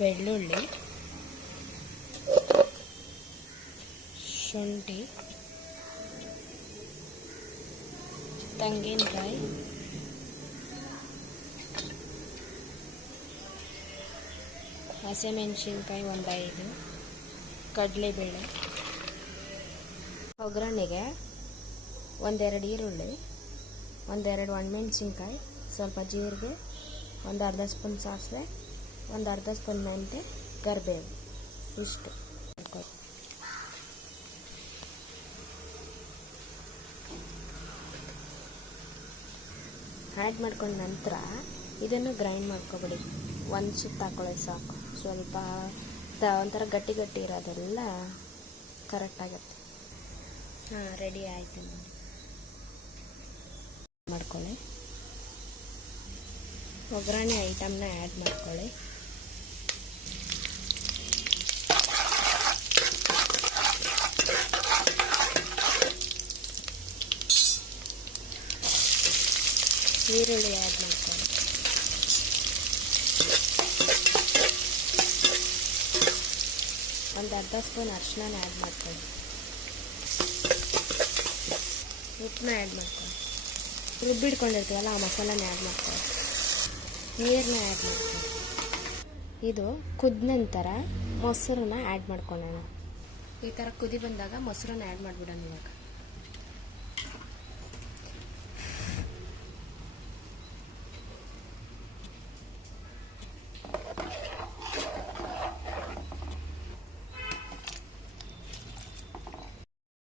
ಬೆಳ್ಳುಳ್ಳಿ, ಶುಂಠಿ, ತೆಂಗಿನಕಾಯಿ, ಹಸಿಮೆಣಸಿನ್ಕಾಯಿ 5, ಕಡಲೆಬೇಳೆ. ಒಗ್ಗರಣೆಗೆ 1-2 ಈರುಳ್ಳಿ, 1-2 ಒಣಮೆಣಸಿನ್ಕಾಯಿ, ಸ್ವಲ್ಪ ಜೀರಿಗೆ, 1/2 ಸ್ಪೂನ್ ಸಾಸಿವೆ, 1/2 ಸ್ಪೂನ್ ಮೆಂತ್ಯ, ಕರಿಬೇವು, ಇಷ್ಟು ಆ್ಯಡ್ ಮಾಡ್ಕೊಂಡ ನಂತರ ಇದನ್ನು ಗ್ರೈಂಡ್ ಮಾಡ್ಕೊಬಿಡಿ. ಒಂದು ಸುತ್ತು ಹಾಕೊಳ್ಳಿ ಸಾಕು. ಸ್ವಲ್ಪ ಒಂಥರ ಗಟ್ಟಿ ಗಟ್ಟಿ ಇರೋದೆಲ್ಲ ಕರೆಕ್ಟಾಗತ್ತೆ. ರೆಡಿ ಆಯಿತು ನೋಡಿ. ಮಾಡ್ಕೊಳ್ಳಿ. ಒಗ್ಗರಣೆ ಐಟಮ್ನ ಆ್ಯಡ್ ಮಾಡ್ಕೊಳ್ಳಿ. ಈರುಳ್ಳಿ ಆ್ಯಡ್ ಮಾಡ್ಕೊಳ್ಳಿ. ಒಂದು 1/2 ಸ್ಪೂನ್ ಅರಿಶಿನ ಆ್ಯಡ್ ಮಾಡ್ಕೊಳ್ಳಿ. ಉಪ್ಪನ್ನ ಆ್ಯಡ್ ಮಾಡ್ಕೊಳ್ಳಿ. ರುಬ್ಬಿಡ್ಕೊಂಡಿರ್ತೀವಲ್ಲ ಆ ಮಸಾಲಾನ ಆ್ಯಡ್ ಮಾಡ್ಕೊಳ್ಳಿ. ನೀರನ್ನ ಆ್ಯಡ್ ಮಾಡ್ಕೊಳ್ಳಿ. ಇದು ಕುದ ನಂತರ ಮೊಸರನ್ನ ಆ್ಯಡ್ ಮಾಡ್ಕೊಳ್ಳೋಣ. ಈ ಥರ ಕುದಿ ಬಂದಾಗ ಮೊಸರನ್ನ ಆ್ಯಡ್ ಮಾಡಿಬಿಡೋಣ ಇವಾಗ.